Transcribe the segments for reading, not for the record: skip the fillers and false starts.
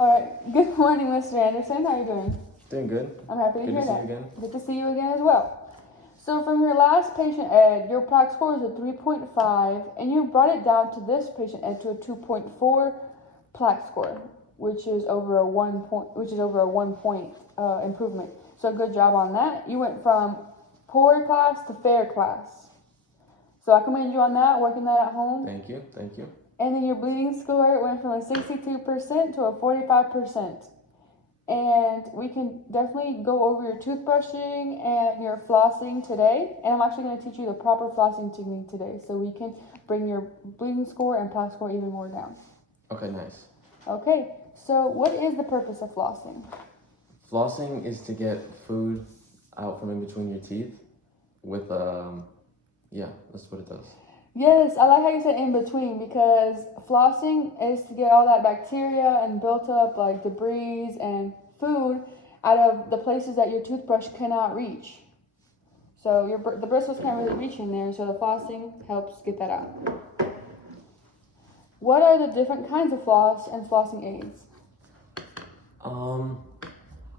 All right. Good morning, Mr. Anderson. How are you doing? Doing good. I'm happy to Good hear to see that. you again. Good to see you again as well. So from your last patient ed, your plaque score is a 3.5, and you brought it down to this patient ed to a 2.4 plaque score, which is over a 1 point improvement. So good job on that. You went from poor class to fair class. So I commend you on that, working that at home. Thank you. Thank you. And then your bleeding score went from a 62% to a 45%. And we can definitely go over your toothbrushing and your flossing today. And I'm actually going to teach you the proper flossing technique today so we can bring your bleeding score and plaque score even more down. Okay, nice. Okay, so what is the purpose of flossing? Flossing is to get food out from in between your teeth with, yeah, that's what it does. Yes, I like how you said in between because flossing is to get all that bacteria and built up like debris and food out of the places that your toothbrush cannot reach. So the bristles can't really reach in there, so the flossing helps get that out. What are the different kinds of floss and flossing aids? I know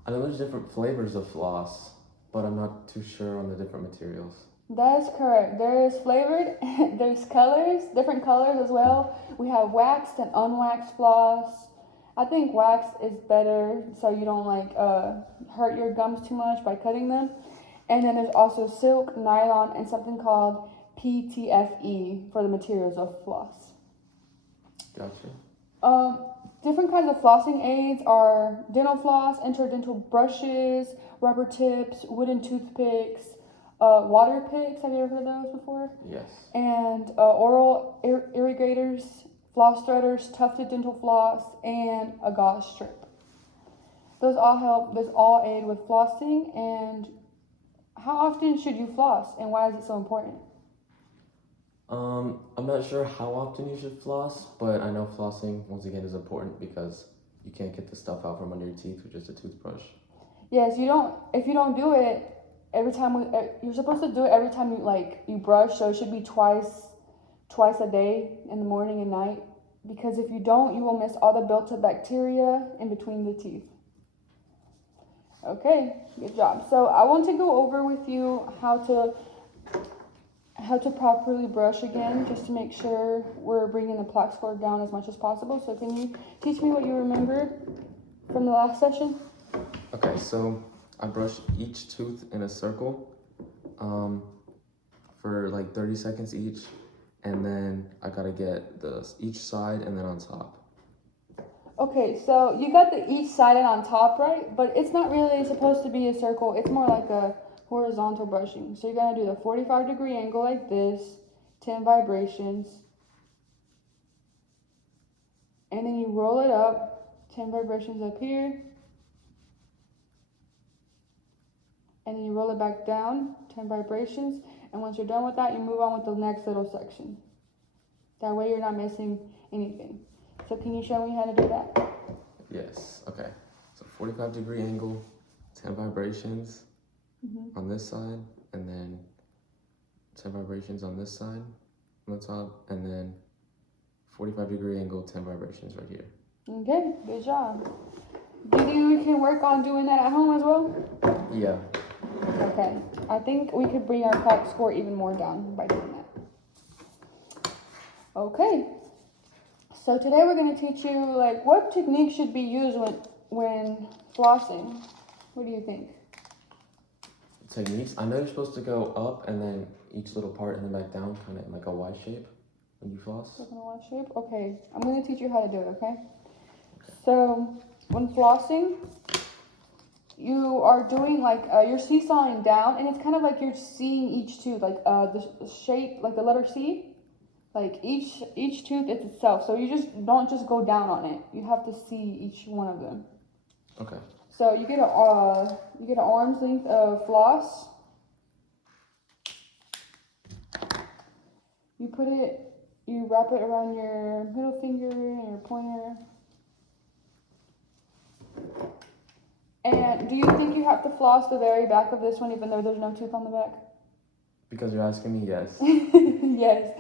there's different flavors of floss, but I'm not too sure on the different materials. That is correct. There is flavored, there's colors, different colors as well. We have waxed and unwaxed floss. I think wax is better so you don't hurt your gums too much by cutting them. And then there's also silk, nylon, and something called PTFE for the materials of floss. Gotcha. Different kinds of flossing aids are dental floss, interdental brushes, rubber tips, wooden toothpicks, water picks. Have you ever heard of those before? Yes. And oral irrigators, floss threaders, tufted dental floss, and a gauze strip. Those all help. Those all aid with flossing. And how often should you floss, and why is it so important? I'm not sure how often you should floss, but I know flossing, once again, is important because you can't get the stuff out from under your teeth with just a toothbrush. Yes, if you don't do it every time, you're supposed to do it every time you brush, so it should be twice a day, in the morning and night, because if you don't, you will miss all the built-up bacteria in between the teeth. Okay, good job. So I want to go over with you how to properly brush again, just to make sure we're bringing the plaque score down as much as possible. So can you teach me what you remember from the last session? Okay, so I brush each tooth in a circle for like 30 seconds each, and then I gotta get each side and then on top. Okay, so you got the each side and on top, right? But it's not really supposed to be a circle. It's more like a horizontal brushing. So you're gonna do the 45-degree angle like this, 10 vibrations, and then you roll it up, 10 vibrations up here, and then you roll it back down, 10 vibrations, and once you're done with that, you move on with the next little section. That way you're not missing anything. So can you show me how to do that? Yes, okay. So 45-degree angle, 10 vibrations on this side, and then 10 vibrations on this side on the top, and then 45-degree angle, 10 vibrations right here. Okay, good job. You can work on doing that at home as well? Yeah. Okay, I think we could bring our plaque score even more down by doing that. Okay, so today we're going to teach you what technique should be used when flossing. What do you think? Techniques? I know you're supposed to go up and then each little part and then back down, kind of like a Y shape when you floss. Like in a Y shape? Okay, I'm going to teach you how to do it, okay? So when flossing, you are doing you're seesawing down, and it's kind of like you're seeing each tooth, the shape, like the letter C. Like each tooth is itself, so you don't just go down on it. You have to see each one of them. Okay. So you get an arm's length of floss. You wrap it around your middle finger and your pointer. And do you think you have to floss the very back of this one, even though there's no tooth on the back? Because you're asking me, yes. Yes.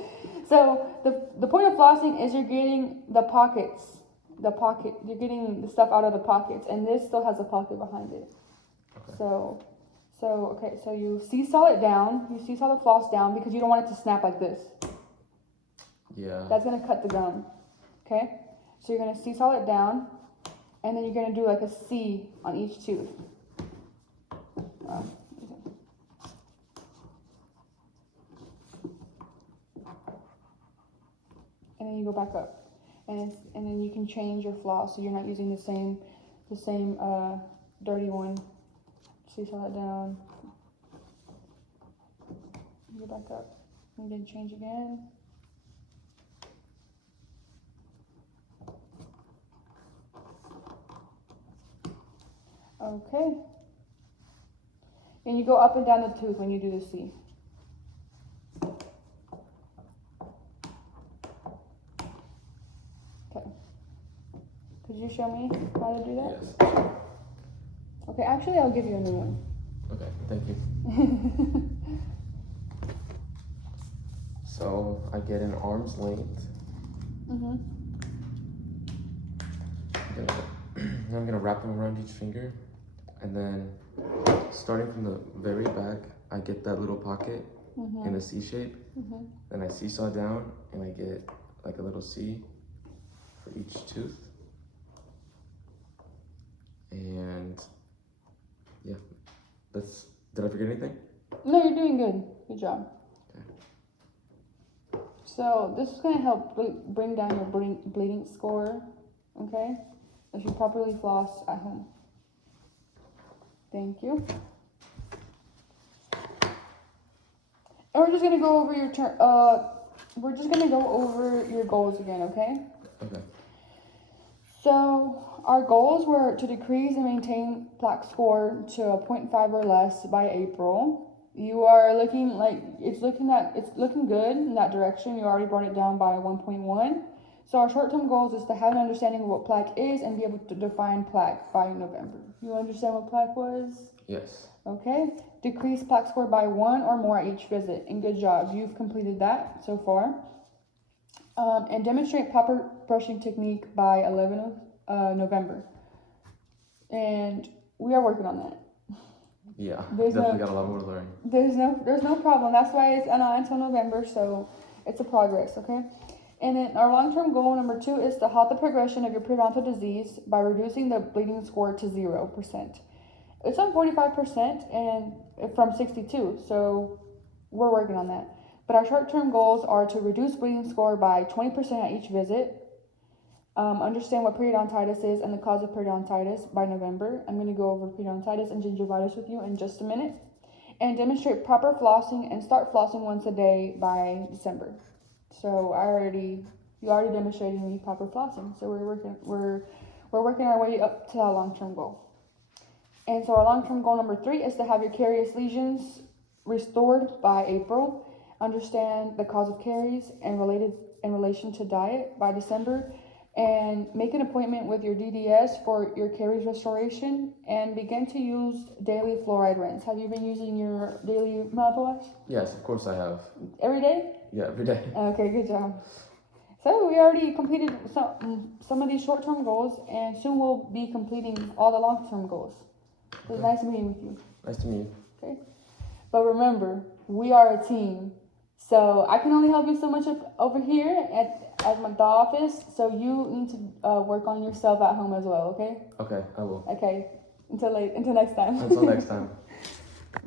So the point of flossing is you're getting the pockets the pocket. You're getting the stuff out of the pockets, and this still has a pocket behind it. Okay. So you seesaw it down. You seesaw the floss down because you don't want it to snap like this. Yeah. That's gonna cut the gum. Okay. So you're gonna seesaw it down, and then you're gonna do like a C on each tooth. And then you go back up, and then you can change your floss so you're not using the same dirty one. Seesaw that down. Go back up, and then change again. Okay. And you go up and down the tooth when you do the C. Okay. Could you show me how to do that? Yes. Okay, actually I'll give you a new one. Okay, thank you. So I get an arm's length. Mhm. I'm gonna wrap them around each finger, and then starting from the very back, I get that little pocket in a C shape. Then I seesaw down, and I get like a little C for each tooth. And yeah, did I forget anything? No, you're doing good. Good job. Okay. So this is going to help bring down your bleeding score, okay? If you properly floss at home. Thank you. And we're just going to go over your goals again, okay? Okay. So our goals were to decrease and maintain plaque score to a 0.5 or less by April. You are looking like it's looking good in that direction. You already brought it down by 1.1. So our short-term goals is to have an understanding of what plaque is and be able to define plaque by November. You understand what plaque was? Yes. Okay. Decrease plaque score by 1 or more at each visit. And good job. You've completed that so far. And demonstrate proper brushing technique by 11 November. And we are working on that. Yeah, definitely got a lot more to learn. There's no problem. That's why it's not until November, so it's a progress, okay? And then our long-term goal number 2 is to halt the progression of your periodontal disease by reducing the bleeding score to 0%. It's on 45% and from 62, so we're working on that. But our short-term goals are to reduce bleeding score by 20% at each visit, understand what periodontitis is and the cause of periodontitis by November. I'm going to go over periodontitis and gingivitis with you in just a minute. And demonstrate proper flossing and start flossing once a day by December. So you already demonstrated me proper flossing. So we're working our way up to that long-term goal. And so our long-term goal number 3 is to have your carious lesions restored by April. Understand the cause of caries and in relation to diet by December. And make an appointment with your DDS for your caries restoration and begin to use daily fluoride rinse. Have you been using your daily mouthwash? Yes, of course I have. Every day? Yeah, every day. Okay, good job. So we already completed some of these short-term goals, and soon we'll be completing all the long-term goals. It was nice meeting with you. Nice to meet you. Okay. But remember, we are a team. So I can only help you so much over here at the office. So you need to work on yourself at home as well, okay? Okay, I will. Okay. Until next time. Until next time.